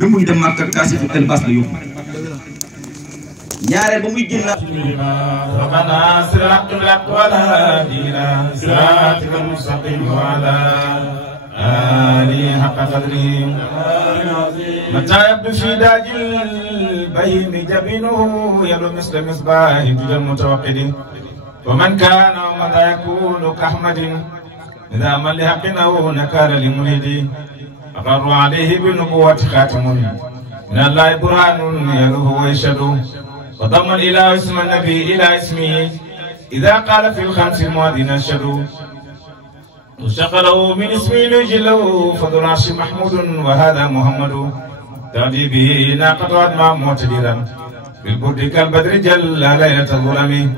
ba muy dem Makka kaasifu elbas la yóbbu ñaareel ba muy génn ربنا صراط الأقوال صراطك المستقيم وعلى آله حق قدره متى يبدو في داج البين جبينه يلو مثل مصباح الدجى المتوقد ومن كان ومتى يكون كأحمد إذا من لحقنه نكال لمريد أقر عليه بالنبوة خاتم من الله برهان يلوه ويشهد وضم الإله اسم النبي إلى اسمه إذا قال في الخمس المؤذن أشهد وشغله من اسمه ليجله فذو العرش محمود وهذا محمد تهدي به ناقة عدمى معتدلا بالبرد كالبدر جل ليلة الظلم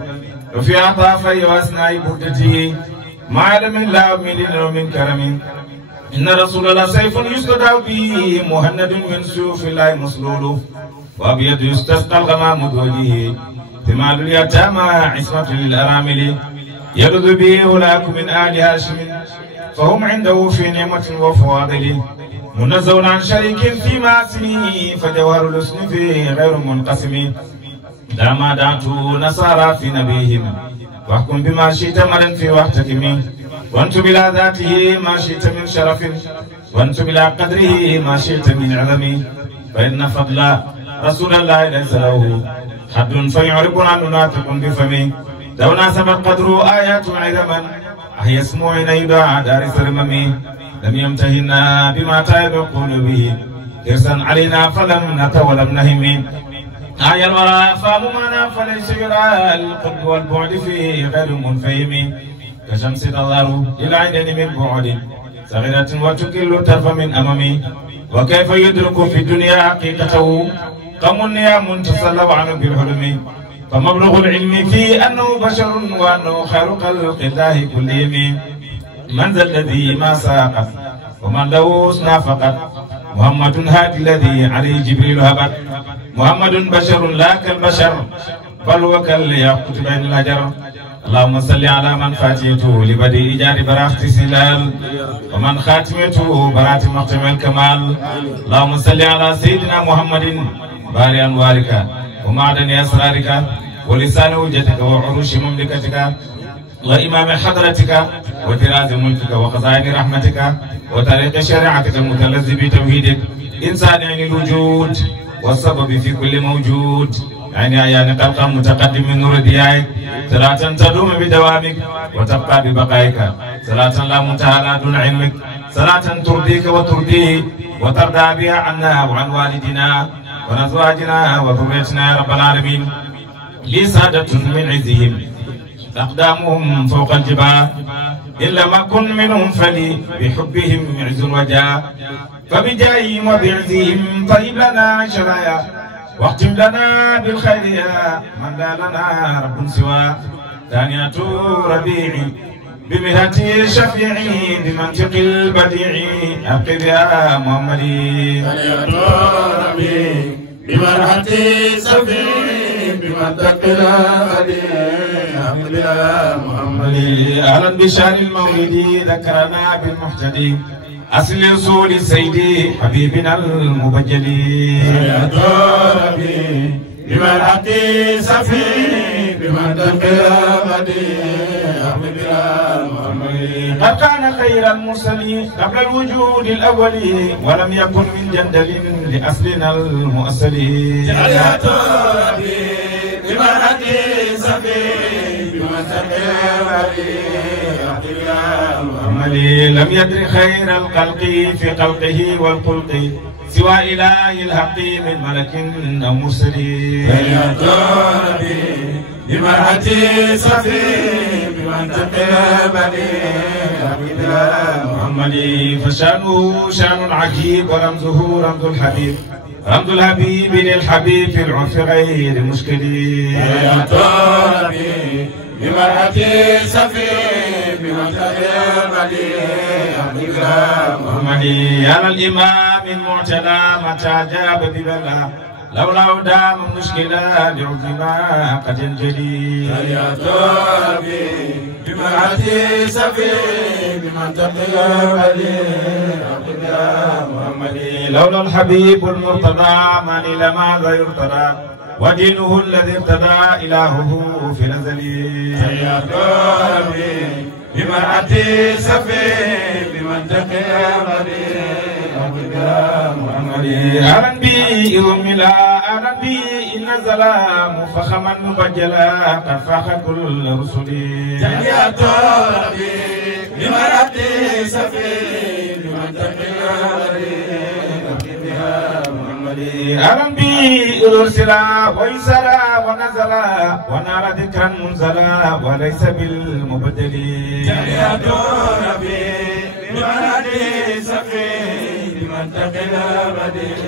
وفي عطافي وأثناء بردته ما علم الله من دين ومن كرم إن رسول الله سيف يستدعى به مهند من سيوف الله مسلول وأبيض يستسقى الغمام بوجهه ثمال اليتامى عصمة للأرامل يلذ به هلاك من آل هاشم فهم عنده في نعمة وفواضل منزه عن شريك في ماسمه فجوهر الحسن فيه غير منقسم دام دعت نصارى في نبيهم واحكم بما شئت ملا في واحتكم وانتم إلى ذاته ما شئت من شرف وانتم إلى قدره ما شئت من علم فإن فضل رسول الله ليس له حد فيعرب عنه ناطق بفمه لو ناسبت قدره آيات عظما أحيا اسمه حين يدعى دار سرمم لم يمتهنا بما تائب قلوبه حرصا علينا فلم نت ولم نهم آية الورى فهم معنا فليس يرى القرب والبعد فيه غير منفهم كشمس تظهر للعين من بعد صغيرة وتكل طرف من أمامي وكيف يدرك في الدنيا حقيقته قوم نيام تصلوا عنه بالحلم فمبلغ العلم في أنه بشر وأنه خير خلق الله كلهم من ذا الذي ما ساقت ومن له حسنى فقط محمد هادي الذي عليه جبريل هبط محمد بشر لا كالبشر بل هو كالياقوت بين الحجر اللهم صل على من فاتيته لبدء إيجاد براءة سلال ومن خاتمته براءة مختم الكمال اللهم صل على سيدنا محمد بارئ أنوارك ومعدن أسرارك ولسان وجهتك وعروش مملكتك وإمام حضرتك وطراز ملكك وخزائن رحمتك وطريق شريعتك المتلذذ بتوحيدك إنسان يعني الوجود والسبب في كل موجود يعني قلقا متقدم من نور ديائك صلاة تدوم بدوامك وتبقى ببقائك صلاة لا منتهى دون علمك صلاة ترضيك وترضيه وترضى بها عنا وعن والدنا ونزواجنا وذريتنا يا رب العالمين لي سادة من عزهم أقدامهم فوق الجبال إن لم أكن منهم فلي بحبهم عز وجاه فبجاههم وبعزهم طيب لنا شرايا واختم لنا بالخير يا من لا لنا رب سوى ثانية ربيعي بمهتي شفيعي بمنطق البديع أبقي يا محمدي ثانية ربيعي بمرحتي شفيعي بمنطق البديع أبقي يا محمدي أهلا بشهر المولد ذكرنا بالمحتدي أصل أصول سيدي حبيبنا المبجلي يا ربي بمرحتي سفي بمنطق البديع أحمد محمد قد كان خير المرسلين قبل الوجود الأولي ولم يكن من جندل لأصلنا المؤصلي يا ربي بمرحتي سفي بمنطق البديع لم يدر خير الخلق في خلقه والخلق سوى إله الحق من ملك أو مرسل يا ربي بمرحتي صفي بمنطق البديع محمد فشانه شان عجيب ورمزه رمز الحبيب رمز الحبيب للحبيب في العرف غير مشكل يا ربي بمرحتي صفي بمنطق البديع محمد على الإمام المعتلى متى جاب ببلا لولا دام المشكلة لعظم قد الجلي يا ربي بمرحتي سفي بمنطق البديع يا محمد لولا الحبيب المرتضى ما نيل ماذا يرتضى ودينه الذي ارتدى إلهه في الأزل يا ربي بمرحتي سفي بمنطق البديع يا محمد أهلا بي أملا أهلا بي إن الظلام فخما مبجلا قد فاخ كل رسلي يا ربي بمرحتي سفي بمنطق البديع يا محمد أهلا بي أرسلا ويسرا ونزلا ونار ذكرا منزلا وليس بالمبدل يا ربي بمرحتي سفي بمنطق البديع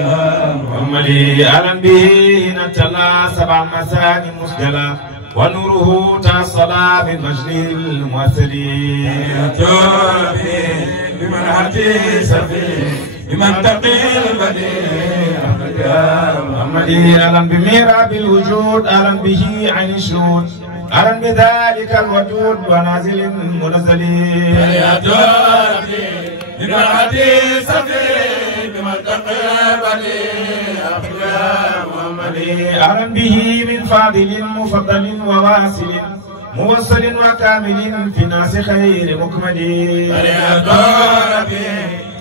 يا محمد أهلا به نتلا سبع مساني مسجلا ونوره تصلى من مجد المؤثرين يا ربي بمرحتي سفي بمنطق البديع يا محمد أهلا بميراب الوجود أهلا به عين الشهود أهلا بذلك الوجود ونازل منزل يا ربي بمرحتي سفي بمنطق البديع يا محمد أهلا به من فاضل مفضل وواصل موصل وكامل في ناس خير مكمل يا ربي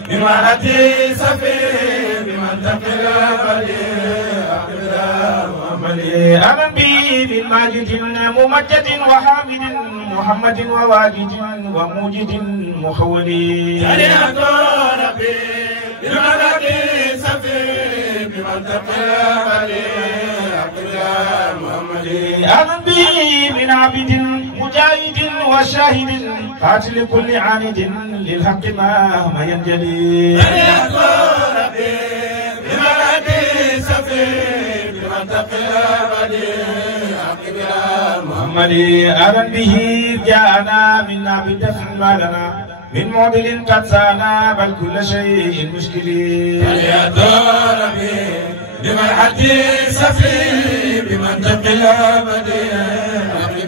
بمرحتي سفي بمنطق البديع يا محمد أهلا به من ماجد ممجد وحامد محمد وواجد وموجد مخول يا ربي بمرحتي سفي بمنطق البديع يا محمد أهلا به من عبد مجاهد وشاهد قاتل كل عاند للحق ما ينجلي يا ربي بمرحتي سفي بمنطق البديع يا محمد أهلا به جاءنا منا بالدفع ما لنا من معدل قد سانا بل كل شيء مشكل يا ربي بمرحتي سفي بمنطق البديع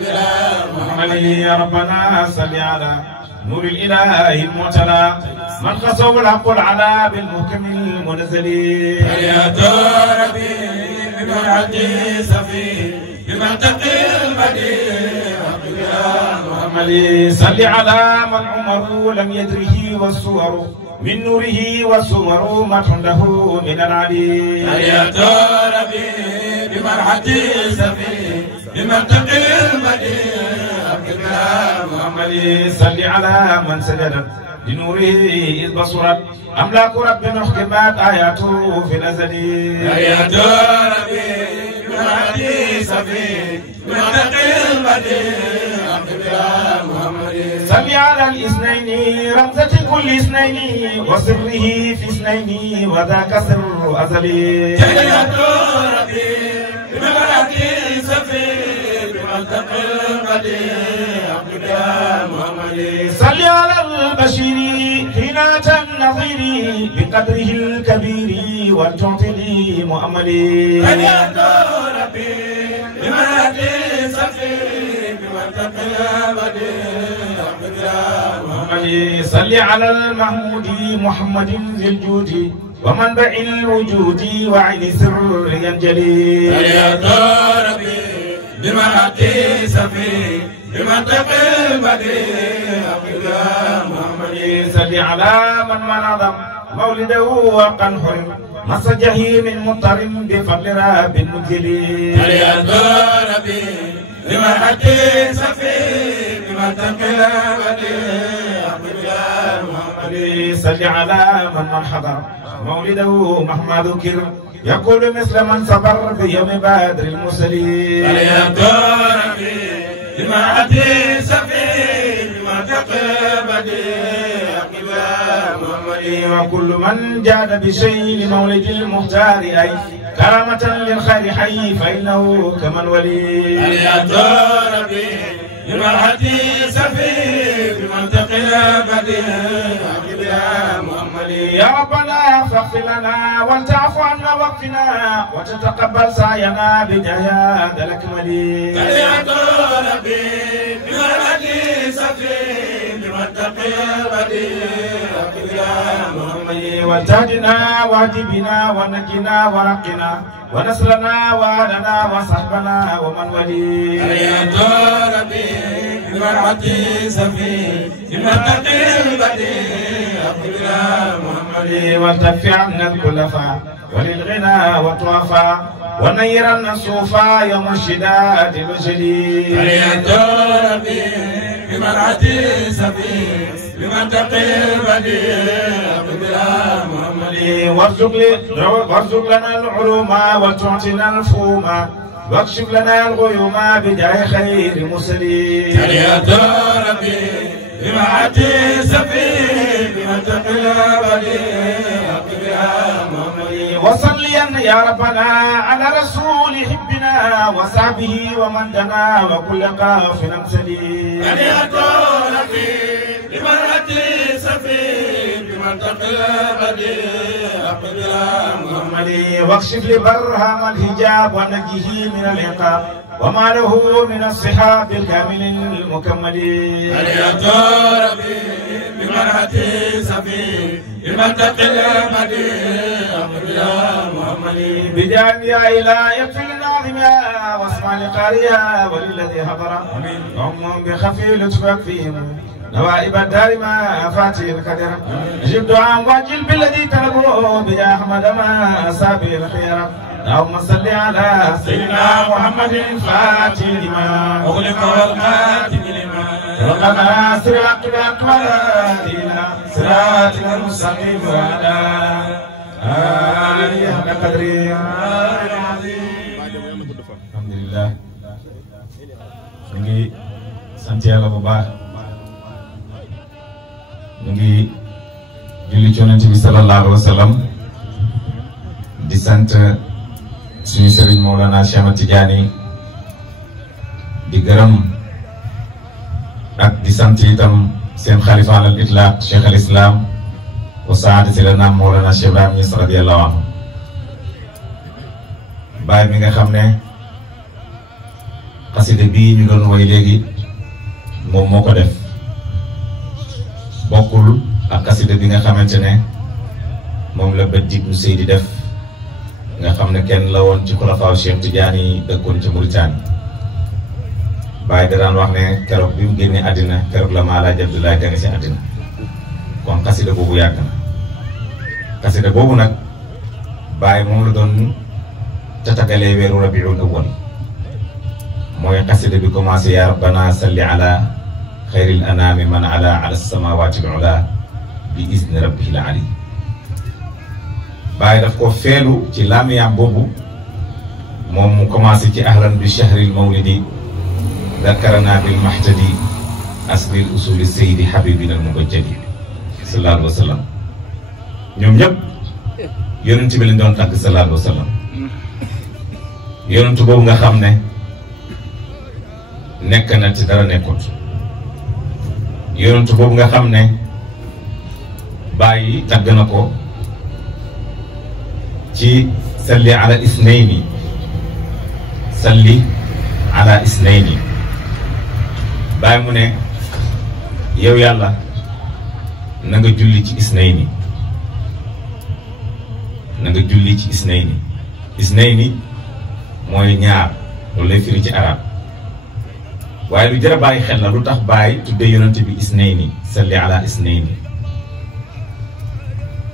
يا محمد يا ربنا صل على نور الإله المعتلى من خصه الحق العلا بالمحكم المنزل يا ربي بمرحتي سفي بمنطق البديع يا محمد صل على من عمره لم يدره والصور من نوره والصور مدح له من العلي يا ربي بمرحتي سفي بمنطق البديع يا محمد صل على من سجدت لنوره إذ بصرت أملاك رب محكمات آياته في الأزل يا ربي بمرحتي سفي بمنطق البديع يا محمد صل على الاثنين رمزة كل اثنين وسره في اثنين وذاك سر أزلي يا ربي بمرحتي سفي بمنطق البديع يا محمد صل على البشير حين أتى النظير بقدره الكبير والتعطي مؤملي يا ربي بمرحتي سفي بمنطق البديع يا محمد صل على المحمود محمد ذي الجود ومنبع الوجود وعين سر ينجلي يا ربي بمرحتي سفي بمنطق البديع يا محمد صل على من منظم مولده وقد حرم مسجه من مضطرم بفضل رب المنزل يا ربي بمرحتي سفي بمنطق البديع يا محمد صل على من حضر مولده مهما ذكر يقول مثل من صبر في يوم بدر المرسلين يا ربي بمرحتي سفي بمنطق البديع يا محمد وكل من جاد بشيء لمولد المختار أي كرامة للخير حي فإنه كمن ولي يا ربي بمرحتي سفي بمنطق البديع يا محمد يا ربنا فاغفر لنا ولتعف عنا واكفنا وتتقبل سعينا بجاه هذا الأكمل. تليات ربي بمرأتي سفي بمنطقي بديع يا محمد. وتهدنا واهد بنا ونجنا ورقنا ونسلنا وعدنا وصحبنا ومن ولي. تليات ربي بمرأتي سفي بمنطقي بديع يا محمد. والتكفي عنا الكلفاء وللغنى والطوفى ونيرنا الصوفى يوم الشداد الوجلي. تليات ربي بمرأتي سفي بمنطقي بديع يا محمد. وارزق لنا العلوم وتعطينا الفهوم واكشف لنا الغيوم بجاه خير مرسلين. تليات ربي بمرأتي سفي بمنطقي بديع يا محمد. وصليا يا ربنا على رسول حبنا وصحبه ومن دنا وكل قاف امسلي. تليات ربي بمرأتي سفي بمنطقي بديع يا محمد. واكشف لبرهام الحجاب ونجه من العقاب وما له من الصحاب الكامل المكمل. تليات ربي بمرأتي سفي بمنطقي بديع يا محمد. بجاه يا إله يكفي الناظمها واسمع لقارئها وللذي حضر وهم بخفي لطفك فيهم نوائب الدار ما فاتح القدر. جب دعاء واجل بالذي طلبوه بجاه أحمد ما سابق الخير. اللهم صل على سيدنا محمد فاتح لما أغلق والخاتم لما ربنا صراط الأكمل إلى صراطك المستقيم وعلى آله حق قدره الحمد لله. ñu ngi sant Yàlla bu baax ñu ngi julli ci Yonent bi sallallahu alayhi wa sallam di sant suñu sëriñ Mawlana Cheikh Ahmad Tidiane di gërëm ak di sant itam seen xalifa alal itlaq Cheikh al Islam wa saadati lana Mawlana Cheikh Ibrahim Niass radiyallahu anhu. baay mi nga xam ne xaside bii ñu doon woy léegi moom moo ko def bokkul ak xaside bi nga xamante ne moom la bët diggu sëy di def nga xam ne kenn la woon ci xulafaaw Cheikh Tidiane yi dëkkoon ca Mauritanie. Baay da daan wax ne keroog bi mu génnee àddina keroog la Maalaaji Abdoulaye gane si àddina kon xasida boobu yàgg na. xasida boobu nag Baay moom la doon tatagalee weeru rabiul awwal mooy xasida bi commencé yaa rabbana salli ala xayril anaami man ala samawati al ula bi izni rabbihil ali. Baay daf ko feelu ci laamiyaam boobu moom mu commencé ci ahlan bi shahril mawlidi dakarana bil mahtadi asbil usuli sayidi habibina al mubajjadi sallallahu alayhi wa sallam. ñoom ñëpp yonent bi lañ doon tàgg sallallahu alayhi wa sallam. yonent boobu nga xam ne nekk na ci dara nekkut. yonent boobu nga xam ne Baay tàgg na ko ci salli ala isnayni salli ala isnayni. Baay mu ne yow yàlla na nga julli ci isnayni na nga julli ci isnayni. isnayni mooy ñaar loolu lay firi ci arab waaye lu jar a bàyyi xel la lu tax Baay tudde yonent bi isnayni salli ala isnayni.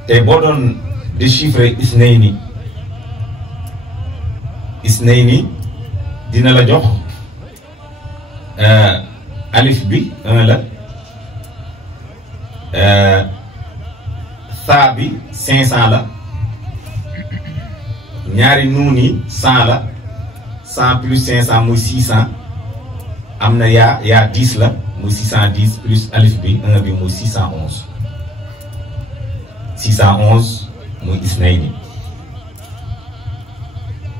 te boo doon déchiffrer isnayni dina la jox alif bi 1 la saa bi 500 la ñaari nuun yi 100 la 100 plus 500 muy 600 am na yaa 10 la muy 610 plus alif bi 1 bi muy 611 611 muy isnayni.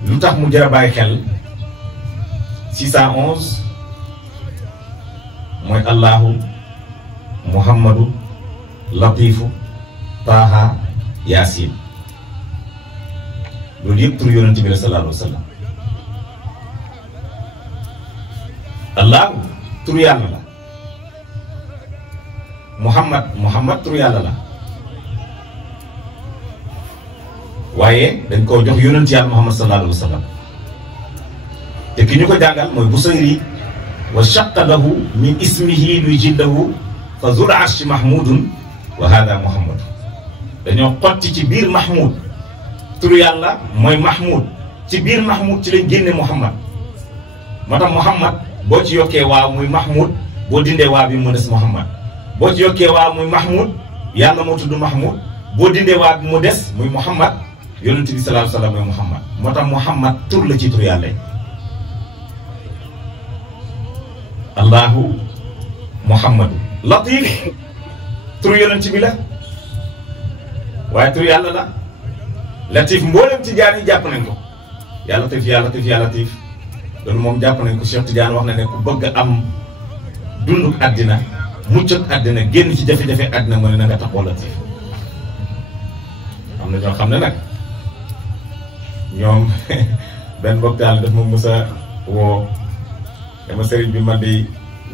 lu tax mu jar a bàyyi xel 611 mooy Allahu Muhammadu Latifu Taaha Yaasin loolu yëpp tur yonent bi la sallallahu alayhi wa sallam. Allahu tur yàlla la. Muhammad tur yàlla la. waaye dañ koo jox yonent yàlla Muhammad sallallahu alayhi wa sallam te ki ñu ko jàngal mooy Busayri wa shaqqa lahu min ismihi luy jiddahu fa zul arshi mahmudun wa hada Muhammad. dañoo xotti ci biir Mahmoud turu yàlla mooy Mahmoud ci biir Mahmoud ci lañ génne Muhammad moo tax Muhammad boo ci yokkee waaw muy Mahmoud boo dindee waaw bi mu des Muhammad boo ci yokkee waaw muy Mahmoud yàlla moo tudd Mahmoud boo dindee waaw bi mu des muy Muhammad yonent bi sallallahu alayhi wa sallam mooy Muhammad moo tax Muhammad tur la ci tur yàlla yi. Allahu Muhammadu Latif tur yonent bi la waaye tur yàlla la. Latif mboolem ci jaan yi jàpp nañ ko yaa Latif yaa Latif yaa Latif loolu moom jàpp nañ ko Cheikh Tidiane wax na ne ku bëgg am dunduk àddina muccuk àddina génn ci jafe-jafe àddina mu ne na nga taxoo Latif. am na ñoo xam ne nag ñoom benn mbokk daal daf ma mës a woo dama sëriñ bi man di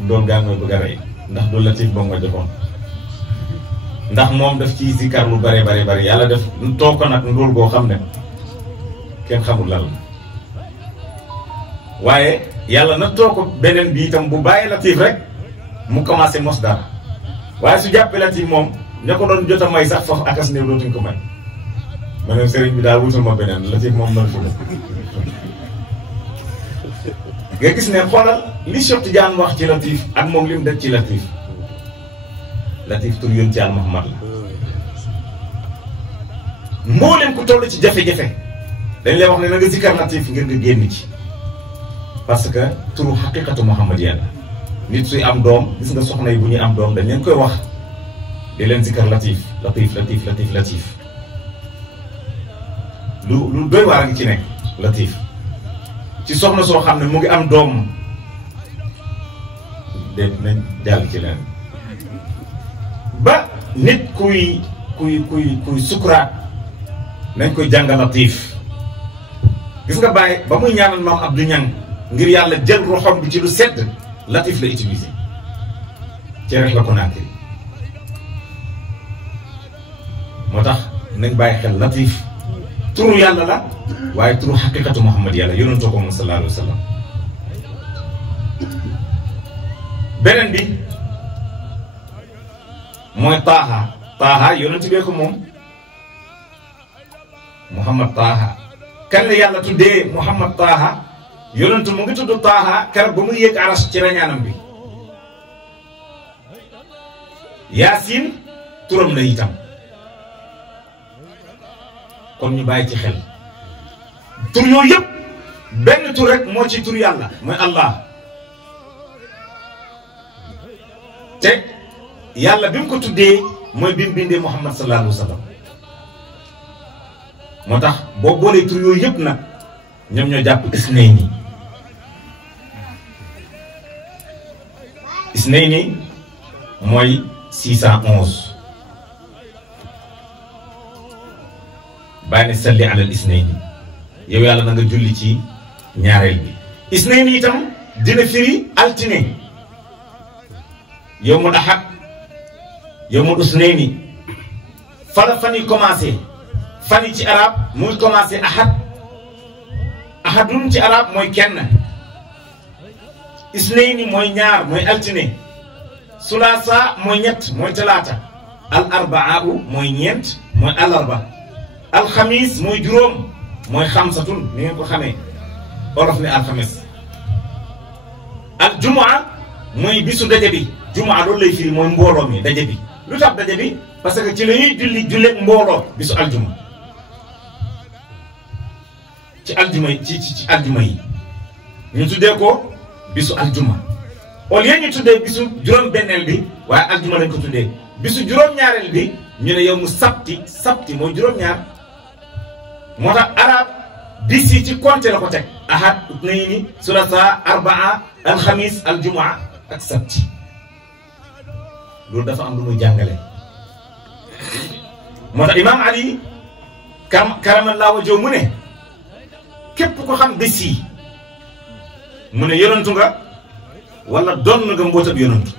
ndóol gaa nga bëgg a rey ndax du Latif ba nga joxoon ndax moom daf ci zikar lu bare bare yàlla def toog ko nag ndóol goo xam ne kenn xamul lan la waaye yàlla na toog ko beneen bi itam bu bàyyi Latif rek mu commencé mos dara waaye su jàppee Latif moom ña ko doon jot a may sax foofu akas néew dootuñ ko may ma ne sëriñ bi daal wutal ma beneen Latif moom noonu fi nga gis ne xoolal li Cheikh Tidiane wax ci Latif ak moom li mu def ci Latif Latif tur yoon ci Yàlla Muhammad la mbooleem ku toll ci jafe-jafe dañ lay wax ne na nga zikkar Latif ngir nga génn ci parce que turu xaqiqatu Muhammad yàlla nit suy am doom gis nga soxna yi bu ñuy am doom dañ leen koy wax di leen zikkar Latif Latif Latif Latif Latif lu doy waar a ngi ci nekk Latif ci soxna soo xam ne mu ngi am doom de nañ jàll ci leen ba nit kuy sukuraat nañ koy jàng Latif gis nga bàyyi ba muy ñaanal maam Abdou Niang ngir yàlla jël roxom bi ci lu sedd Latif la utilisé ci rek la ko naakiri moo tax nañ bàyyi xel Latif turu yàlla la waaye turu xaqiqatu Muhammad yàlla yonentoo ko moom sallallahu alayhi wa sallam beneen bi mooy Taaha yonent bee ko moom Muhammad Taaha kan la yàlla tuddee Muhammad Taaha yonent mu ngi tudd Taaha keroog ba muy yéeg aras ci rañaanam bi Yaasin turam la itam kon ñu bàyyi ci xel tur yooyu yëpp benn tur rek moo ci tur yàlla mooy Allah te yàlla bi mu ko tuddee mooy bi mu bindee Muhammad sallallahu alayhi wa sallam moo tax boo boolee tur yooyu yëpp nag ñoom ñoo jàpp Isnayni mooy 611 bàyyi ne salli alal Isnayni yow yàlla na nga julli ci ñaareel bi Isnayni itam dina firi altine yawmul ahad yawmul usnayni fala fan yi commencé fan yi ci arab muy commencé ahadun ci arab mooy kenn isnayni mooy ñaar mooy altine sulaasa mooy ñett mooy talaata al arbaau mooy ñeent mooy alarba alxamis mooy juróom mooy xamsatun ni ngeen ko xamee olof ne alxamis al jumaa mooy bisu daje bi jumaa loolu lay firi mooy mbooloo mi daje bi lu tax daje bi parce que ci la ñuy julleeg mbooloo bisu aljuma ci aljuma ci aljuma yi ñu tuddee ko bisu aljuma au lieu ñu tuddee bisu juróom-benneel bi waaye aljuma lañ ko tuddee bisu juróom-ñaareel bi ñu ne yow mu sabti mooy juróom-ñaar moo tax arab bis yi ci compte la ko teg ahad utnayni sulasa arbaa alxamis aljumaa ak sabti loolu dafa am lu muy jàngale moo tax imaam Ali karamallahu wajhahu mu ne képp ko xam bés yi mu ne yonantu nga wala doon nga mbootab yonantu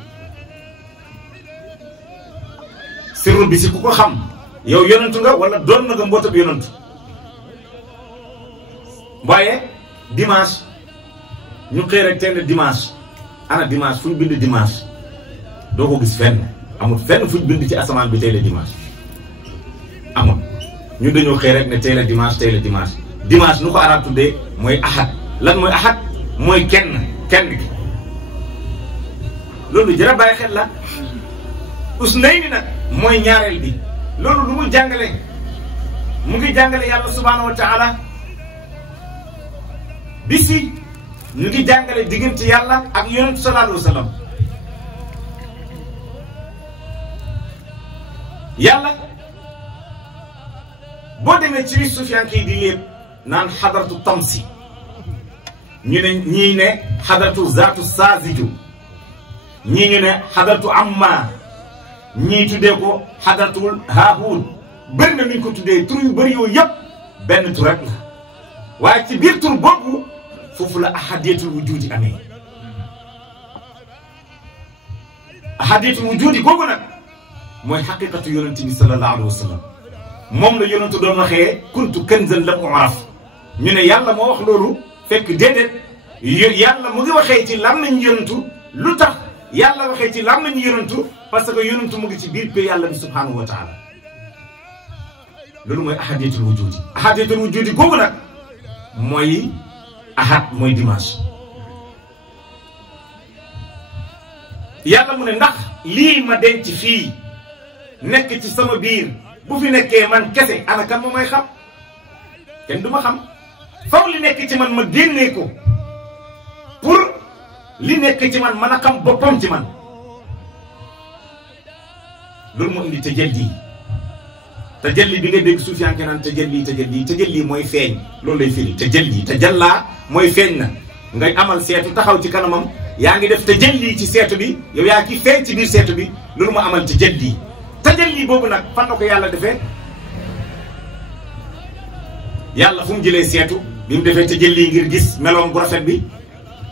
sirru bi si ku ko xam yow yonantu nga wala doon nga mbootab yonantu waaye dimanche ñu xëy rek tey dimanche ana dimanche fu ñu bind dimanche doo ko gis fenn amul fenn fu ñu bind ci asamaan bi tey la dimanche amul ñu dañoo xëy rek ne tey la dimanche dimanche nu ko arab tuddee mooy ahad lan mooy ahad mooy kenn gi loolu jërë bàyyi xel la usnayni nag mooy ñaareel bi loolu lu mu jàngale mu ngi jàngale yàlla subhanahu wa taala bisi ñu ngi jàngale diggante yàlla ak yonent sallallahu alayhi wa sallam yàlla boo demee ci biir sufiyanke yi di lépp naan xadaratu tamsi ñu ne ñii ne xadaratu zaatu saaziju ñii ñu ne xadaratu amma ñii tuddee ko xadaratul haahuun bëri na ñu ko tuddee tur yu bëri yooyu yëpp benn tur rek la waaye ci biir tur boobu foofu la ahadiyatul wujudi amee ahadiyatul wujudi googu nag mooy xaqiqatu yonente bi sallallahu alayhi wa sallam moom la yonentu doon waxee kuntu kanzan lam u'raf ñu ne yàlla moo wax loolu fekk déedéet yàlla mu ngi waxee ci lam nañu yonentu lu tax yàlla waxee ci lam nañu yonentu parce que yonentu mu ngi ci biir pay yàlla bi subhanahu wa taala loolu mooy ahadiyatul wujudi ahadiyatul wujudi googu nag mooy ahad mooy dimanche yàlla mu ne ndax lii ma denc fii nekk ci sama biir bu fi nekkee man kese ana kan ma may xam kenn du ma xam faw li nekk ci man ma génnee ko pour li nekk ci man mën a xam boppam ci man loolu moo indi tajalli bi nga dégg suufiyanke naan tajalli mooy feeñ loolu lay firi tajallaa mooy feeñ na ngay amal seetu taxaw ci kanamam yaa ngi def tajalli ci seetu bi yow yaa ki feeñ ci biir seetu bi loolu mu amal tajalli boobu nag fan na ko yàlla defee yàlla fu mu jëlee seetu bi mu defee tajalli ngir gis meloom bu rafet bi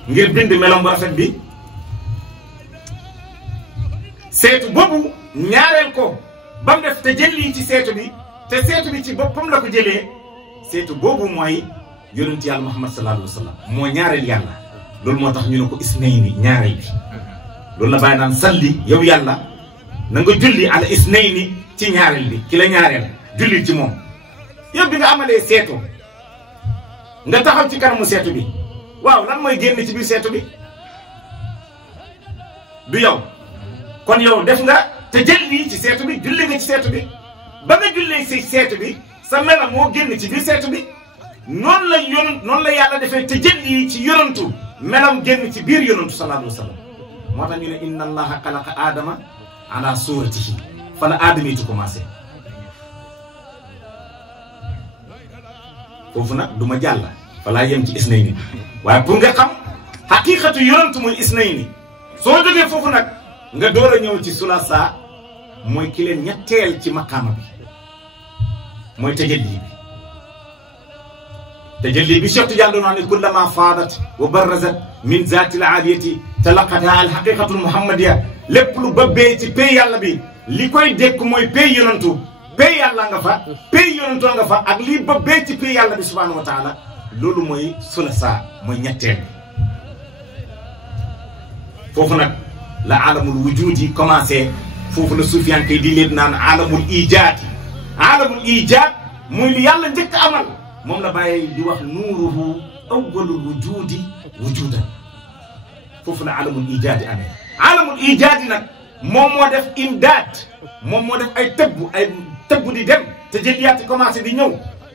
ngir bind meloom bu rafet bi seetu boobu ñaareel ko ba mu def tajalli ci seetu bi te seetu bi ci boppam la ko jëlee seetu boobu mooy yonent yàlla Muhammad sallallahu alayhi wa sallam moo ñaareel yàlla loolu moo tax ñu ne ko isnayni ñaareel bi loolu la bàyyi naan salli yow yàlla na nga julli ala isnayni ci ñaareel bi ki la ñaareel julli ci moom yow bi nga amalee seetu nga taxaw ci kanamu seetu bi waaw lan mooy génn ci biir seetu bi du yow kon yow def nga tajalli ci seetu bi julli nga ci seetu bi ba nga jullee ci seetu bi sa mela moo génn ci biir seetu bi noonu la yàlla defee tajalli ci yonantu melam génn ci biir yonantu sallallahu alayhi wa sallam moo tax ñu ne inna allaha xalaqa aadama ala suratihi fa la aadama yi commencé foofu nag du ma jàll fa laa yem ci isnayni waaye pour nga xam xaqiqatu yonantu mooy isnayni soo jógee foofu nag nga door a ñëw ci sulasa mooy ki leen ñetteel ci maqaama bi mooy tajalli bi Cheikh Tidiane doon wax ne kullama faadat wa barrazat min zaati al-aaliyati talaqataha al-haqiqatu al-muhammadiya lépp lu bëbbee ci pay yàlla bi li koy dékk mooy pay yonantu pay yàlla nga fa pay yonantu nga fa ak lii bëbbee ci pay yàlla bi subhanahu wa taala loolu mooy sulasa mooy ñetteel foofu nag la alamul wujudi commencé foofu la sufiyanke yi di leen naan alamul ijaad mooy li yàlla njëkk amal moom la bàyyi di wax nuuruhu awwalul wujudi wujudan foofu la alamul ijaadi amee alamul ijaadi nag moom moo def imdaad moom moo def ay tëbb di dem te jëliyaati commencé di ñëw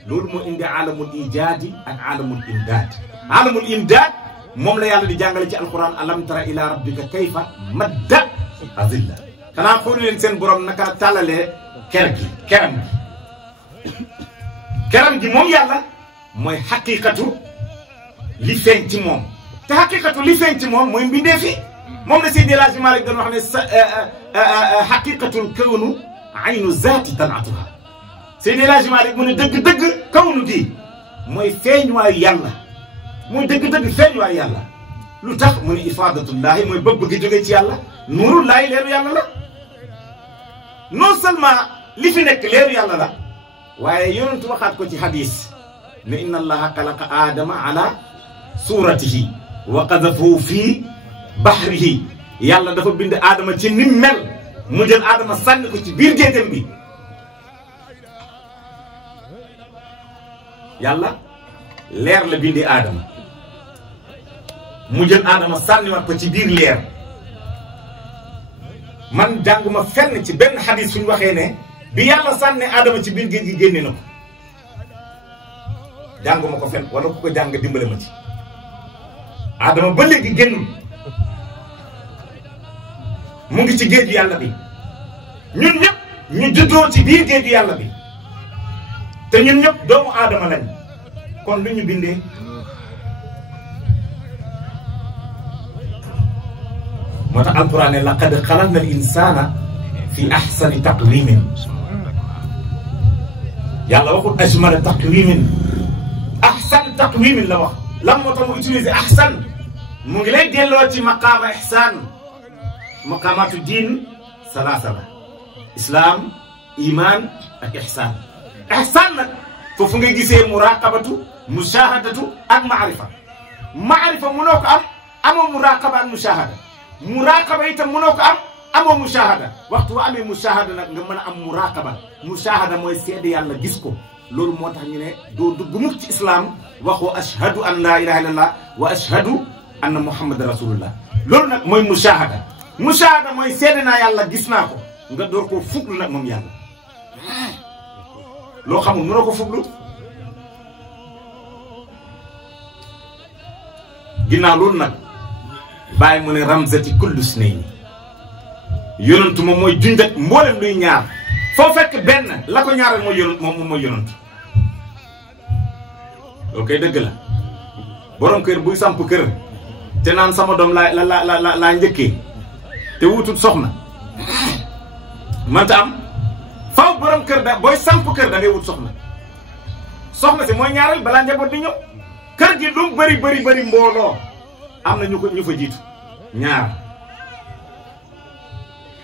loolu moo indi alamul ijaadi ak alamul imdaad alamul imdaad moom la yàlla di jàngale ci alquran alam tara ila rabbika kayfa madda azilla xanaa xoolu leen seen borom naka la tàllalee keram gi moom yàlla mooy xaqiqatu li feeñ ci moom te xaqiqatu li feeñ ci moom mooy mbindee fi moom la Seydi El Hadji Malick doon wax ne xaqiqatul kawnu aynu zaati talaatuha Seydi El Hadji Malick mu ne dëgg-dëgg kawnu gi mooy feeñuwaayu yàlla mooy dëgg-dëgg feeñuwaayu yàlla lu tax mu ne ifaadatullahi mooy bëgg gi jóge ci yàlla nuurullahi leeru yàlla la non seulement li fi nekk leeru yàlla la waaye yonentu waxaat ko ci hadis ne inna allaha xalaqa aadama ala suratihi wa qadafahu fii bahrihi yàlla dafa bind aadama ci nim mel mu jël aadama sànni ko ci biir géejam bi yàlla leer la bindee aadama mu jël aadama sànniwaat ko ci biir leer man jànguma fenn ci benn xadis suñu waxee ne bi yàlla sànne aadama ci biir géej gi génne na ko jànguma ko fenn wala ku ko jàng dimbale ma ci aadama ba léegi génnul mu ngi ci géeju yàlla bi ñun ñëpp ñu juddoo ci biir géeju yàlla bi te ñun ñëpp doomu aadama lañ kon lu ñu bindee moo tax alquran ne laqad xalaqna al insana fi ahsani taqwimin yàlla waxul ajmala taqwimin ahsan taqwimin la wax lan moo tax mu utiliser ahsan mu ngi lay delloo ci maqaama ihsan maqaamatu diin salaasa la islam iman ak ihsan ihsan nag foofu nga gisee muraqabatu mushahadatu ak maarifa maarifa mënoo ko am amoo muraqaba ak mushahada muraqaba itam mënoo ko am amoo mushahada waxtu wa amee mushahada nag nga mën a am muraqaba mushahada mooy seede yàlla gis ko loolu moo tax ñu ne doo dugg mukk ci islam waxoo ashhadu an la ilaha illallah wa ashhadu anna muhammadan rasulullah loolu nag mooy mushahada mushahada mooy seede naa yàlla gis naa ko nga door koo fuglu nag moom yàlla loo xamul mënoo ko fuglu ginnaaw loolu nag bàyyi mu ne ramzati kullu snayni yonantu moom mooy junjat mboolem luy ñaar foo fekk benn la ko ñaaral mooy yonant moom mooy yonantu loolu koy dëgg la borom kër buy samp kër te naan sama doom laa njëkkee te wutut soxna manta am faw borom kër da booy samp kër da ngay wut soxna si mooy ñaareel balaa njaboot di ñëw kër gi lu bëri mbooloo am na ñu fa jiitu ñaar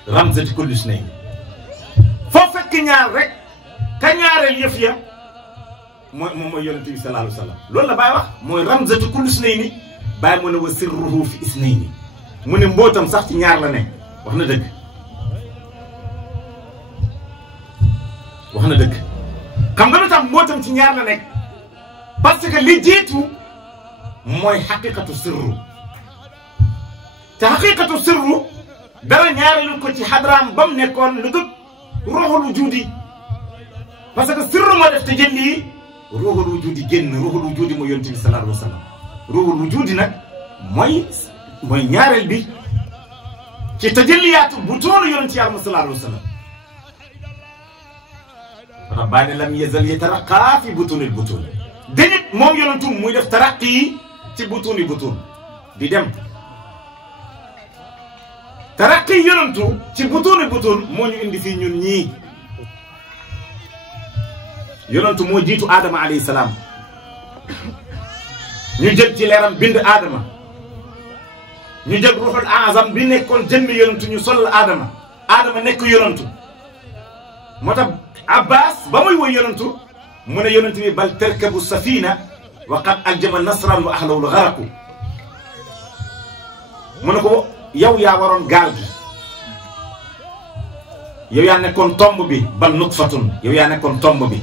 ramzati kulli snayn foo fekk ñaar rek ka ñaareel yëf ya mooy yonente bi sallallahu alayhi wa sallam loolu la Baye wax mooy ramzati kulli snayni Baye mu ne wa sirruhu fi isnayni mu ne mbootam sax ci ñaar la ne wax na dëgg xam nga lu tax mbootam ci ñaar la nekk parce que li jiitu mooy xaqiqatu sirru te xaqiqatu sirru dara ñaareelu ko ci xadraam ba mu nekkoon lu dul ruuxul wujudi parce que sirru moo def tajalli ruuxul wujudi génn ruuxul wujudi mooy yonent bi sallallahu alayhi wa sallam ruuxul wujudi nag mooy ñaareel bi ci tajalliyaatu bu toonu yonent yàlla sallallahu alayhi wa sallam rabbaani lam yazal yataraqaa fi butunil butun dañit moom yonentu muy def taraqi yi ci butuni butun di dem taraqi yonentu ci butuni butun moo ñu indi fii ñun ñii yonentu moo jiitu Adama alayhi salaam ñu jël ci leeram bind Adama ñu jël ruuxul azam bi nekkoon jënd yonentu ñu sol Adama nekk yonentu moo tax Abbas ba muy woy yonentu mu ne yonentu bi bal tarkabu safina wa qad aljama nasran wa ahlahu lgaraku mu ne ko yow yaa waroon gaal gi yow yaa nekkoon tomb bi bal nutfatun yow yaa nekkoon tomb bi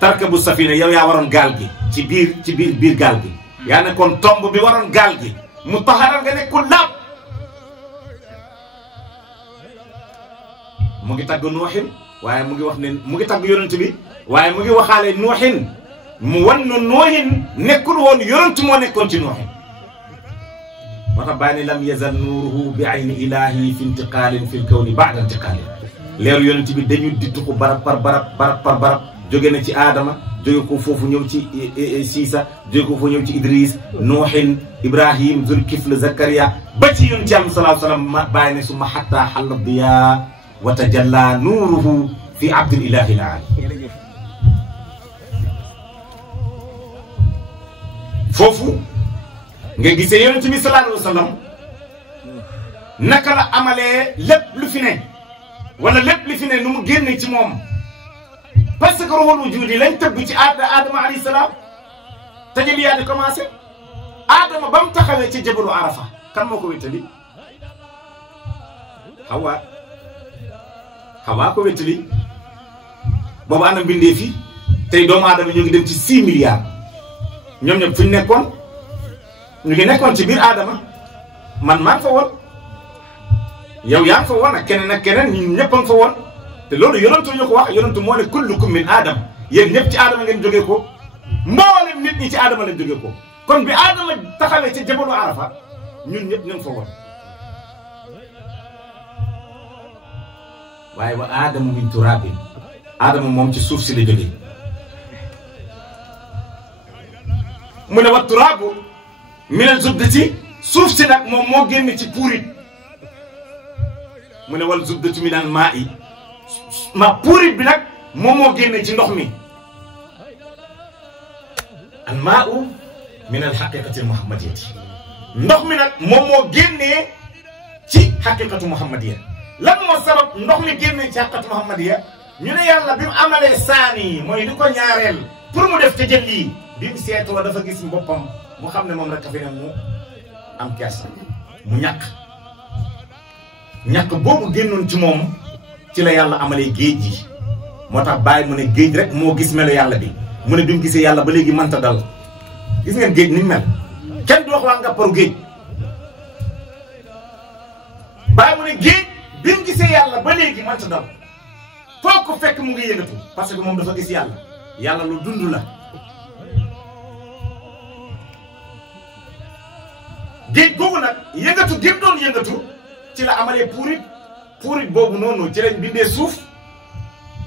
tarkabu safina yow yaa waroon gaal gi ci biir gaal gi yaa nekkoon tomb bi waroon gaal gi mu taxaral nga nekkul laab mu ngi tagg Nuuhin waaye mu ngi wax ne mu ngi tagg yonent bi waaye mu ngi waxaale Nuuhin mu wan nu Nuuhin nekkul woon yonent moo nekkoon ci Nuuhin moo tax bàyyi ne lam yazal nuuruhu bi ayni ilahi fi intiqaalin fi lkawni baada intiqaalin leeru yonent bi dañu di tuxu barab par barab jóge na ci Adama jóge ko foofu ñëw ci Siisa jóge ko foofu ñëw ci Idris Nuuhin Ibrahim Zulkifl Zakaria ba ci yonent yàlla sallallahu alayhi wa sallam bàyyi ne summa hatta xalla diyaa wa tajalla nuuruhu fi abdil ilahi al-aali foofu nga gisee yonent bi sallallahu alayhi wa sallam naka la amalee lépp lu fi ne wala lépp li fi ne nu mu génne ci moom parce que ruhul wujudi lañ tëbb ci Adama alayhi salaam tajaliyaat yi commencé Adama ba mu taxawee ci jabalu Arafa kan moo ko wéttali Hawa ko wéttali boobu ana mbindee fi tey doomu aadama ñu ngi dem ci 6 milliards ñoom ñëpp fu ñu nekkoon ñu ngi nekkoon ci biir Adama man maa ngi fa woon yow yaa ngi fa woon ak keneen ñun ñëpp a ngi fa woon te loolu yonentu ñu ko wax yonentu moo ne kullukum min Adam yéen ñëpp ci Adama ngeen jógee ko mboolem nit ñi ci Adama lañ jógee ko kon bi Adama taxawee ci jabalu Arafa ñun ñëpp ñu ngi fa woon waaye wa Adamu min turabin Adama moom ci suuf si la jógee mu ne wa turabu minal zubdati suuf si nag moom moo génn ci puurit mu ne wal zubdatu minal maa'i ma puurit bi nag moom moo génne ci ndox mi al maa'u minal haqiqati muhammadiyati ndox mi nag moom moo génnee ci haqiqatu muhammadiya lan moo sabab ndox mi génnee ci haqiqatu muhammadiya ñu ne yàlla bi mu amalee saani mooy li ko ñaareel pour mu def tajalli bi mu seetoo dafa gis boppam mu xam ne moom rek a fi ne mu am kersa mu ñàkk boobu génnoon ci moom ci la yàlla amalee géej gi moo tax bàyyi mu ne géej rek moo gis melo yàlla bi mu ne bi mu gisee yàlla ba léegi mënta dal gis ngeen géej ni mu mel kenn du wax waa nga paru géej bàyyi mu ne géej bi mu gisee yàlla ba léegi mënta dal foo ko fekk mu ngi yëngatu parce que moom dafa gis yàlla lu dund la géej googu nag yëngatu gépp doon yëngatu ci la amalee puurit boobu noonu ci lañ bindee suuf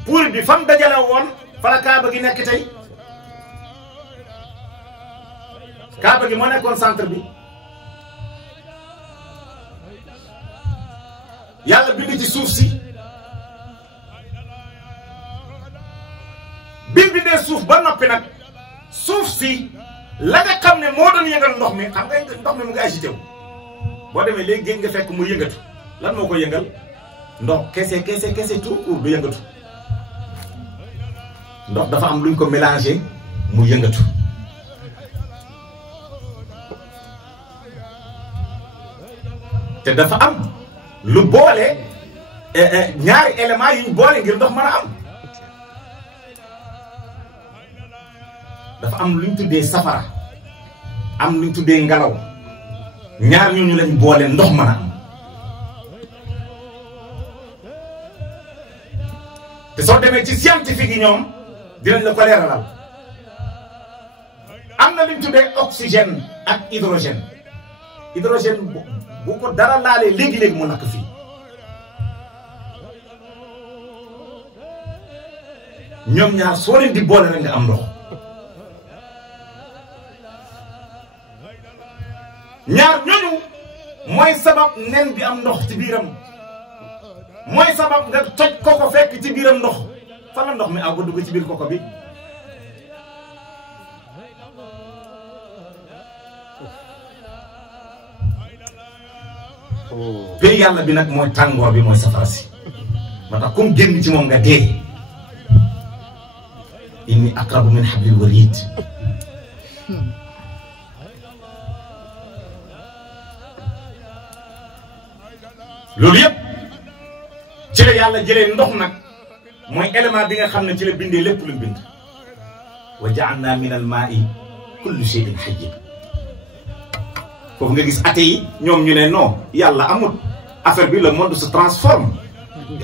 puurit bi fam dajale woon fa la kaaba gi nekk tey kaaba gi moo nekkoon centre bi yàlla bind ci suuf si bi bindee suuf ba noppi nag suuf si la nga xam ne moo doon yëngal ndox mi xam nga ndox mi mu ngi agité wu boo demee léegi géej nga fekk mu yëngatu lan moo ko yëngal ndox kese tout court du yëngatu ndox dafa am luñ ko mélangé mu yëngatu te dafa am lu boole ñaari éléments yuñ boole ngir ndox mën a am dafa am luñ tuddee safara am luñ tuddee ngelaw ñaar ñooñu lañ boole ndox mën a am te soo demee ci scientifique yi ñoom dinañ la ko leeralal am na luñ tuddee oxygène ak hydrogène hydrogène bu ko dara laalee léegi-léegi mu lakk fii ñoom ñaar soo leen di boole rek nga am ndox ñaar ñooñu mooy sabab nen bi am ndox ci biiram mooy sabab nga toj koko fekk ci biiram ndox fan la ndox mi aw ba dugg ci biir koko bi pay yàlla bi nag mooy tàngoor bi mooy safara si moo tax comme génn ci moom nga dee inni aqrabu min hablil warid loolu yëpp ci la yàlla jëlee ndox nag mooy élément bi nga xam ne ci la bindee lépp lu bind wa ja'alna min al ma'i kulli shay'in hayy foofu nga gis athée yi ñoom ñu ne non yàlla amul affaire bi le monde se transforme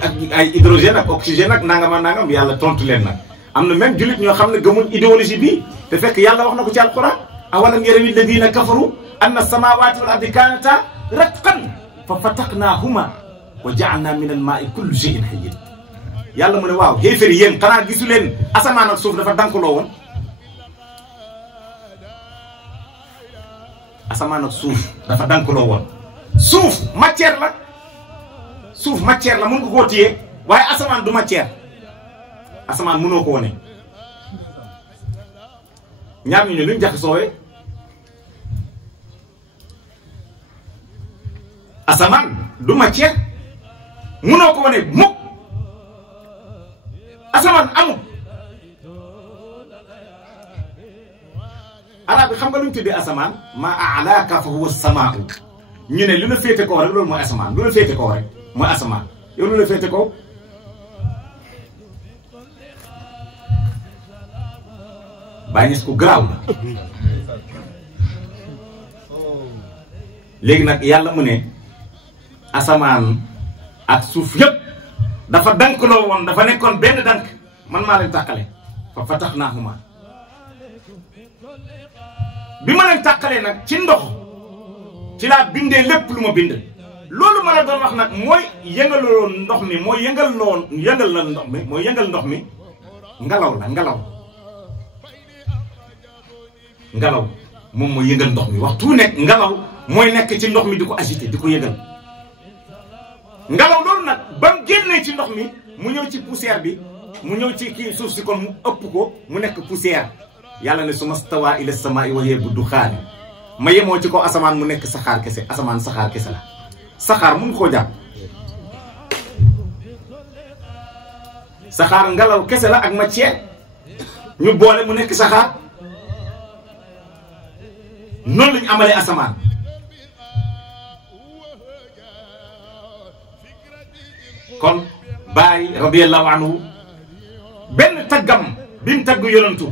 ak ay hydrogène ak oxygène ak nangam ak nangam yàlla tontu leen nag am na même jullit ñoo xam ne gëmuñ idéologie bi te fekk yàlla wax na ko ci alquran awalam yarawi alladina kafaru anna samawati wal ardi kanata ratqan fa fataqnahuma wa ja'alna min al ma'i kulli shay'in hayy yàlla mu ne waaw xéeféri yéen xanaa gisu leen asamaan ak suuf dafa dankaloo woon asamaan ak suuf dafa dankaloo woon suuf matière la suuf matière la mën nga koo téye waaye asamaan du matière asamaan mënoo ko wone ñaar ñu ne luñ jax soowee asamaan du matière munoo ko wane mukk asamaan amul arab bi xam nga lu ñu tuddee asamaan maa a'laaka fa huwa as-samaa'u ñu ne lu la féete kaw rek loolu mooy asamaan lu la féete kaw rek mooy asamaan yow lu la féete kaw bàyyi ñes ko garaaw la léegi nag yàlla mu ne asamaan ak suuf yëpp dafa dankloo woon dafa nekkoon benn dank man maa leen tàqale fa fatahnaahumaa bi ma leen tàqalee nag ci ndox ci laa bindee lépp lu ma bind loolu ma la doon wax nag mooy yëngaloo ndox mi mooy yëngal la ndox mi mooy yëngal ndox mi ngelaw la ngelaw moom mooy yëngal ndox mi waxtu nekk ngelaw mooy nekk ci ndox mi di ko agité di ko yëngal ngelaw loolu nag ba mu génnee ci ndox mi mu ñëw ci poussière bi mu ñëw ci kii suuf si kon mu ëpp ko mu nekk poussière yàlla ne summa stawaa ila samaa'i wa hiya duxaan ma yemoo ci kaw asamaan mu nekk saxaar kese asamaan saxaar kese la saxaar mun koo jàpp saxaar ngelaw kese la ak matière ñu boole mu nekk saxaar noonu lañu amalee asamaan kon Baay radiyallahu anhu benn taggam bi mu tagg yonantu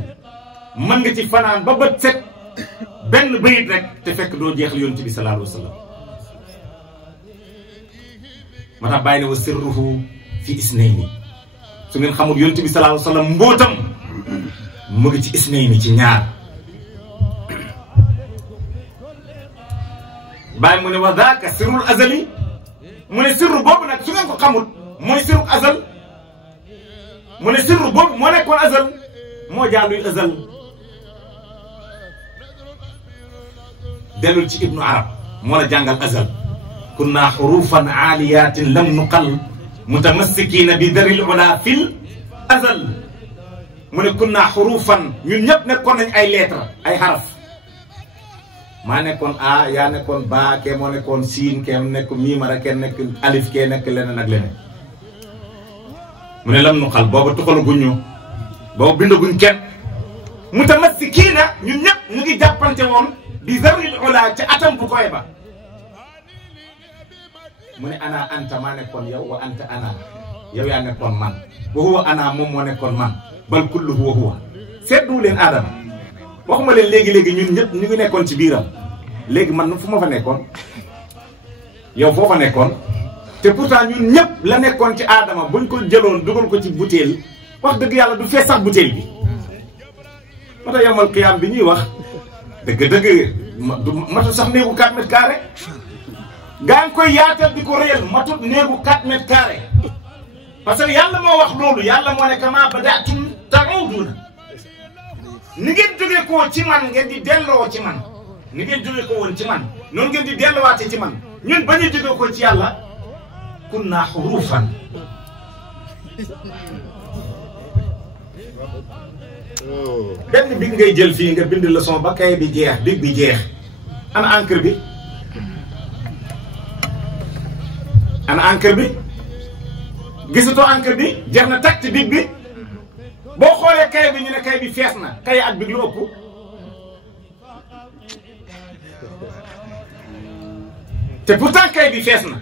mën nga ci fanaan ba bët set benn bayit rek te fekk doo jeexal yonent bi sallallahu alayhi wa sallam moo tax Baay ne wa sirruhu fi isnayni su ngeen xamul yonent bi sallallahu alayhi wa sallam mbootam mu ngi ci isnayni ci ñaar Baay mu ne wa daaka sirrul azali mu ne sirru boobu nag su ngeen ko xamul mooy sirru azal mu ne sirru boobu moo nekkoon azal moo jaaluy azal dellul ci ibnu arab moo la jàngal azal kunna xurufan aaliyatin lam nuqal mutamassikina bi daril ula fil azal mu ne kunna xurufan ñun ñëpp nekkoon nañ ay lettre ay xaraf maa nekkoon a yaa nekkoon ba kee moo nekkoon siin kee nekk miimara kee nekk alif kee nekk leneen ak leneen mu ne lam nuqal booba tuxalu guñ ñu booba bindaguñ kenn mutamassikina ñun ñëpp ñu ngi jàppante woon bi zaril ula ca atam bu koy ba mu ne ana anta maa nekkoon yow wa anta ana yow yaa nekkoon man wa huwa ana moom moo nekkoon man bal kullu huwa huwa seetlu leen aadama waxuma leen léegi-léegi ñun ñëpp ñu ngi nekkoon ci biiram léegi man fu ma fa nekkoon yow foo fa nekkoon te pourtant ñun ñëpp la nekkoon ci aadama buñ ko jëloon dugal ko ci butéel wax dëgg yàlla du fees sax butéel bi moo tax yomal qiyaam bi ñuy wax dëgg-dëgg du matu sax néegu 4 mètres carrés gaa ngi koy yaatal di ko réel matut néegu 4 mètres carrés parce que yàlla moo wax loolu yàlla moo ne kama bada'tum ta'uduna ni ngeen jógee koo ci man ngeen di delloo ci man ni ngeen jógee ko woon ci man noonu ngeen di delluwaate ci man ñun bañ a jógee ko ci yàlla kunna hurufan benn big ngay jël fii nga bind leçon ba kay bi jeex big bi jeex ana encre bi ana encre bi gisatoo encre bi jeex na tag ci big bi boo xoolee kay bi ñu ne kay bi fees na kay ak big lu ëpp te pourtant kay bi fees na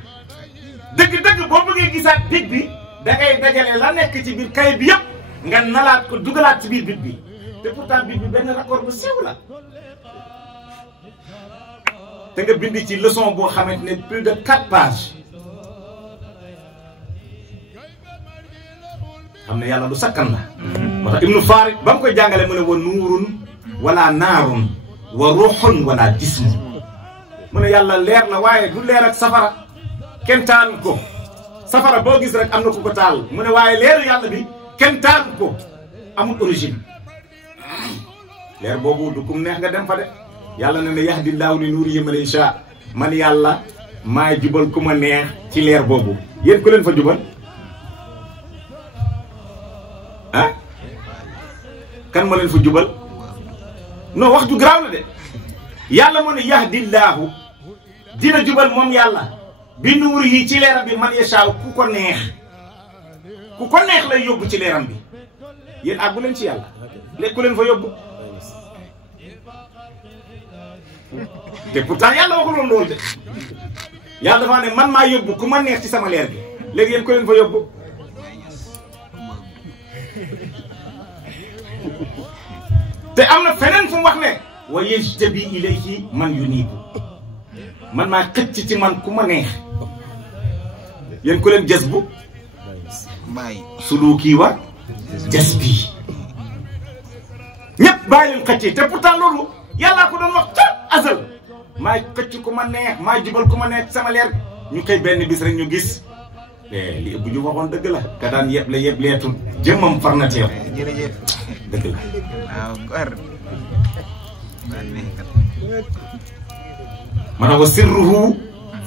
dëgg-dëgg boo bëggee gisaat big bi da ngay dajale la nekk ci biir kay bi yëpp nga nalaat ko dugalaat ci biir big bi te pourtant big bi benn raccord bu sew la te nga bind ci leçon boo xamante ne plus de 4 pages xam ne yàlla du sakkan la moo tax Ibnu Farid ba mu koy jàngale mu ne wa nuurun wala naarun wa ruuxun wala jismu mu ne yàlla leer na waaye du leer ak safara kenn taal ko safara boo gis rek am na ku ko taal mu ne waaye leeru yàlla bi kenn taal ko amul origine leer boobu du kum neex nga dem fa de yàlla ne ne yahdillaahu li nuurihi man yashaa man yàlla maay jubal ku ma neex ci leer boobu yéen ku leen fa jubal ah kan ma leen fa jubal non wax ju garaaw la de yàlla moo ne yahdillaahu dina jubal moom yàlla bi nuurihi ci leeram bi man yashaaw ku ko neex lay yóbbu ci leeram bi yéen àggu leen ci yàlla lekku leen fa yóbbu te pourtant yàlla waxuloon loolu de yàlla dafa ne man maa yóbbu ku ma neex ci sama leer bi léegi yéen ku leen fa yóbbu te am na feneen fu mu wax ne wa yajtabi ilayhi man yunibu man maa xëcc ci man ku ma neex yéen ku leen jës bu suluki wa jës bi ñëpp bàyyi leen xëcc te pourtant loolu yàllaa ko doon wax ca azal maay xëcc ku ma neex maa jubal ku ma neex sama leer ñu koy benn bis rek ñu gis li bu ñu waxoon dëgg la ka daan yëpp leetul jëmmam far na teew jërëjëf dëgg la waaw góor mana wa sirruhu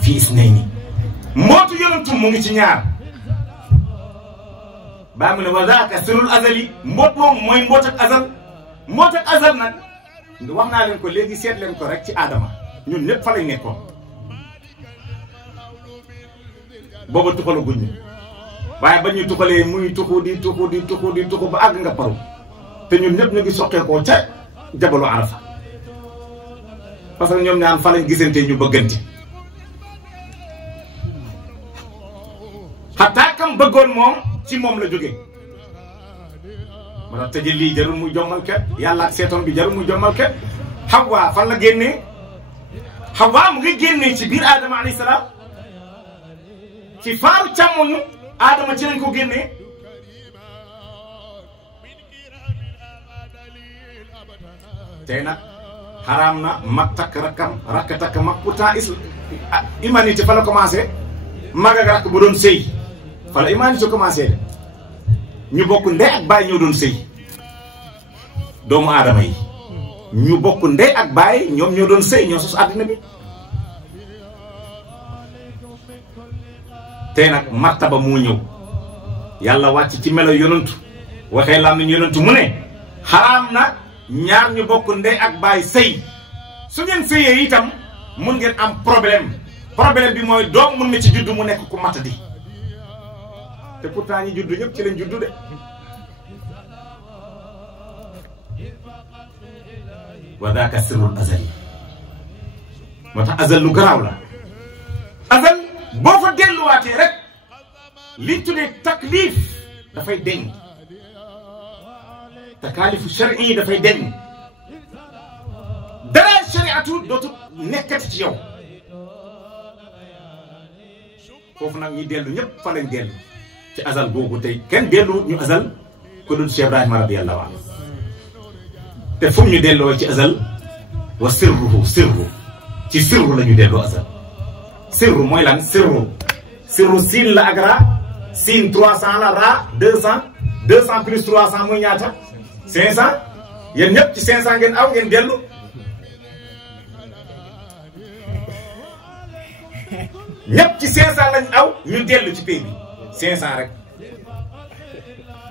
fi isnayni mbootu yonentu mu ngi ci ñaar baa mu ne wa zaaka sirrul azali mboot moom mooy mboot ak azal nag wax naa leen ko léegi seet leen ko rek ci aadama ñun ñëpp fa lañ nekkoon booba tuxala guñ ñu waaye ba ñuy tuxalee muy tuxu di tuxu ba àgg nga paru te ñun ñëpp ñu ngi soqeekoo ca jabalu arafa parce que ñoom ñaan fa lañ gisante ñu bëggante xataa kam bëggoon moom ci moom la jóge ma tax tëje lii jarul muy jommal ke yàlla ak seetom bi jarul muy jommal ke Hawa fan la génnee Hawa mu ngi génnee ci biir Adama alayhi salaam ci faaru càmmoñu Adama ci lañ ko génnee tey nag xaraam na mag takk rakk takk mag pourtant humanité fa la commencé mag ak rakk bu doon sëy fa la humanité commencé de ñu bokk ndey ak baay ñoo doon sëy doomu aadama yi ñu bokk ndey ak baay ñoom ñoo doon sëy ñoo sos àddina bi tey nag martaba moo ñëw yàlla wàcc ci melo yonantu waxee lam nañu yonantu mu ne xaraam na ñaar ñu bokk ndey ak baay sëy su ngeen sëyee itam mun ngeen am problème bi mooy doom mun na ci juddu mu nekk ku matadi te pourtant ñi juddu ñëpp ci lañ juddu de wa daaka sirrul azali moo tax azal lu garaaw la azal boo fa delluwaatee rek li tuddee taklif dafay deñ takaalifu shar'i yi dafay deñ dara shariatu dootu nekkati ci yow foofu nag ñi dellu ñëpp fa lañ dellu ci azal boobu tey kenn dellu ñu azal ko dul Cheikh Ibrahima radiyallahu anhu te fu ñu delloo ci azal wa sirru ci sirru la ñu delloo azal sirru mooy lan sirru siin la ak ra siin 300 la ra 200 plus 300 muy ñaata 500 yéen ñëpp ci 500 ngeen aw ngeen dellu ñëpp ci 500 lañ aw ñu dellu ci pay bi 500 rek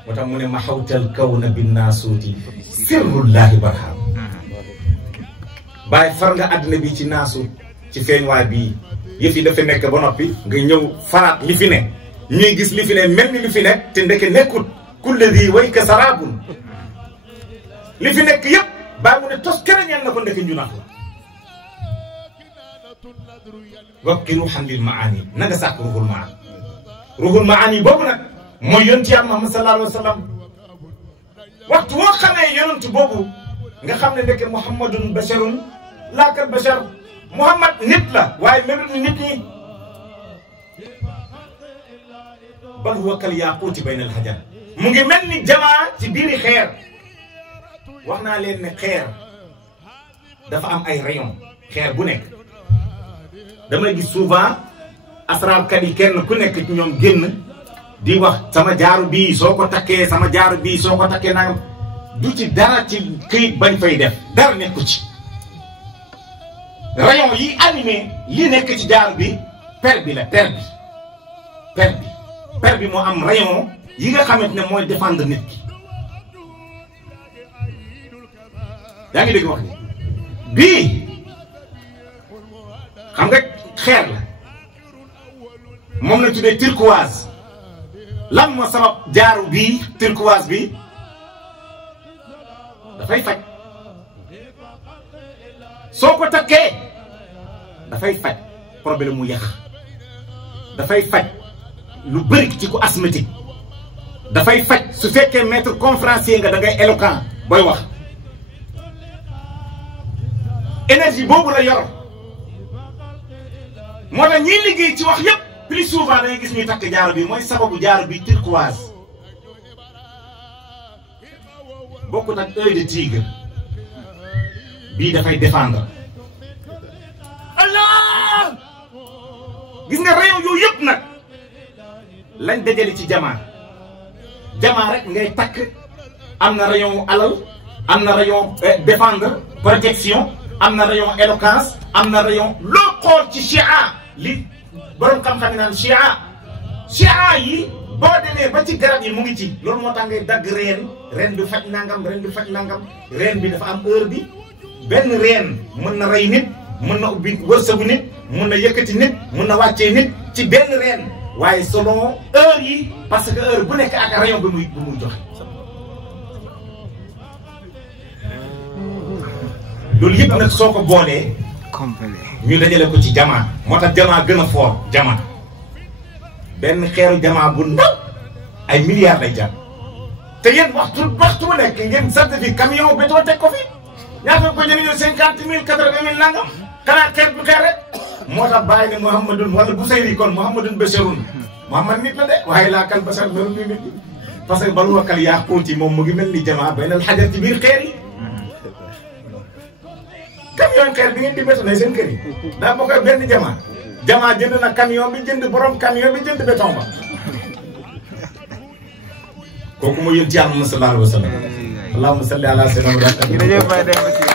moo tax mu ne ma xawtal kawna bin naasuuti sirrullahi barham bàyyi far nga àddina bi ci naasuut ci feeñ waay bii yëf yi dafa nekk ba noppi nga ñëw faraat li fi ne ñuy gis li fi ne mel ni li fi ne te ndeke nekkut kulle di way ka saraabun li fi nekk yëpp bàyyi mu ne tos kereñeel na ko ndeke njunax la wakki ruuxan lil maani na nga sàkk ruuxul maani boobu nag mooy yonent Yàlla Muhammad sallallahu alayhi wa sallam waxtu woo xamee yonent boobu nga xam ne ndeke muhammadun basharun laa kal bashar muhammad nit la waaye melut ni nit ñi bal huwa kal yaquuti bayna al hajar mu ngi mel ni jamaa ci biiri xeer wax naa leen ne xeer dafa am ay rayon xeer bu nekk damay gis souvent asraarkat yi kenn ku nekk ci ñoom génn di wax sama jaaru bii soo ko takkee sama jaaru bii soo ko takkee nangam du ci dara ci këyit bañ fay def dara nekku ci rayon yi animé li nekk ci jaaru bi per bi la per bi moo am rayon yi nga xamante ne mooy défendre nit ki yaa ngi dégg wax ni bii xam nga xeer la moom la tuddee turquoise lan moo sabab jaaru bii turquoise bi dafay faj soo ko takkee dafay faj problème mu yàq dafay faj lu bëri ci ku asthmatique dafay faj su fekkee maître conférencier nga da ngay éloquent booy wax énergie boobu la yor moo tax ñiy liggéey ci wax yépp plus souvent da ngay gis ñuy takk jaaro bi mooy sababu jaaro bi turquoise bokkut ak œil de tigre bii dafay défendre Allah gis nga rayon yooyu yëpp nag lañ dajale ci jamaa rek ngay takk am na rayon alal am na rayon défendre protection am na rayon éloquence am na rayon loo xool ci chia li borom xam-xam naan chia yi boo demee ba ci garab yi mu ngi ci loolu moo tax ngay dagg reen bi faj nangam reen bi dafa am heure bi benn reen mën na rey nit mën na ubbi wërsëgu nit mën na yëkkati nit mën na wàccee nit ci benn reen waaye selon heure yi parce que heure bu nekk ak rayon bi muy joxe loolu yëpp nag soo ko boolee ñu dajale ko ci jamaa moo tax jamaa gën a fort jamaa benn xeeru jamaa bu ndaw ay milliards lay jar te yéen waxtu bu nekk ngeen certifié camion béton teg ko fi ñaata ko jëriñoo 50 000 80 000 nangam xanaa xeer bu xeer rek moo tax bàyyi ne Muhammadun wala bu sayri kon Muhammadun basharun Muhammad nit la de waaye laa kal bashar melu ni nit parce que balu wakal yaa xuuti moom mu ngi mel ni jamaa baynal xajar ci biir xeer yi camion xeer bi ngeen di bétonné seen kër yi daa bokk ak benn jamaa jënd na camion bi jënd borom camion bi jënd béton ba kooku mooy yónni Yàlla sallallahu alayhi wa sallam allahumma salli ala sayyidina